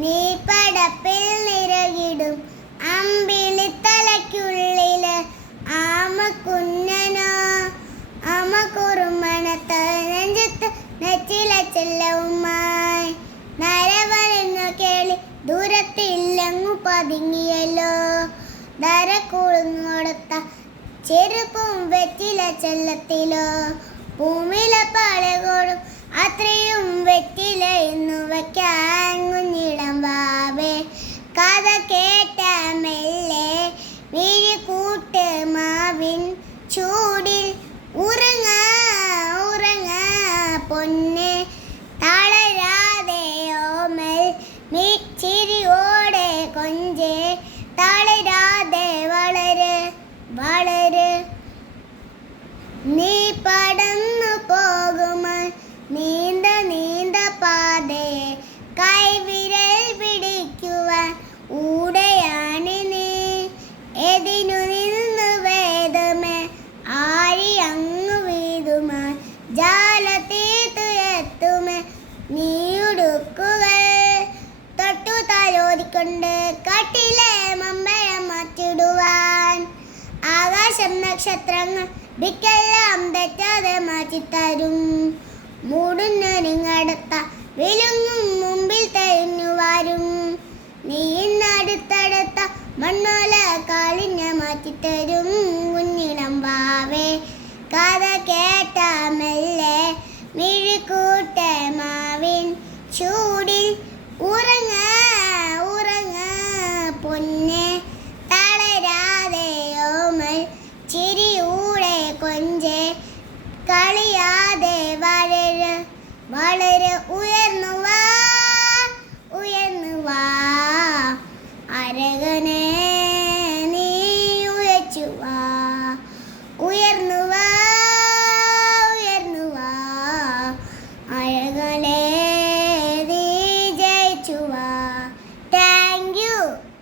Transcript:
നീ പടപ്പിൽ നിറകിടും അമ്പിളിത്തലയ്ക്കുള്ളില് ആമക്കുഞ്ഞനോ ആമക്കുറുമണത്ത നെഞ്ചത്ത് നെച്ചില ചെല്ലവുമായി നരവനെന്നു കേളി ദൂരത്തില്ലങ്ങു പതുങ്ങിയല്ലോ ധരക്കുളുന്നൊടുത്ത ചെരുപ്പും വെറ്റില ചെല്ലത്തിലോ ഭൂമിയിലെ പാളകോടും അത്രയും വെറ്റില ഇന്നു വയ്ക്കാൻ കുഞ്ഞിടം വാവേ കഥ കേട്ട മെല്ലെ വിഴികൂട്ട് മാവിൻ ചൂടിൽ ഉറങ്ങ ഉറങ്ങ പൊന്നെ തളരാതെ ഓമൽ ചിരിയോടെ കൊഞ്ചേ തളരാതെ വളര് വളര് നീ പടന്നു പോകുമ്പോൾ നീണ്ട നീണ്ട പാതേ കൈവിരൽ പിടിക്കുവാൻ ഊടയാണ് നീ എതിനു നിന്ന് വേദമേ ആരി അങ്ങു വീതുമാൻ ജാലത്തീത്തുയർത്തുമേ നീയുടുക്കുകൾ തൊട്ടു തലോടിക്കൊണ്ട് കട്ടിലെ മമ്പഴം മാറ്റിടുവാൻ ആകാശം നക്ഷത്രങ്ങൾ ദിക്കെല്ലാം തെറ്റാതെ മാറ്റിത്തരും മൂടുന്നൊരിങ്ങടുത്ത വിലുങ്ങും മുമ്പിൽ തെളിഞ്ഞു വരും നീ ഇന്നടുത്തടുത്ത മണ്ണോല കാലിഞ്ഞ മാറ്റിത്തരും കുഞ്ഞിടം വാവേ കഥ കേട്ട മെല്ലെ മിഴിക്കൂട്ട മാവിൻ ചൂടിൽ ഉറങ്ങ ഉറങ്ങ പൊന്നെ തളരാതെ ഓമൽ ചിരിയൂടെ കൊഞ്ചേ കളിയാതെ വളര് വളര്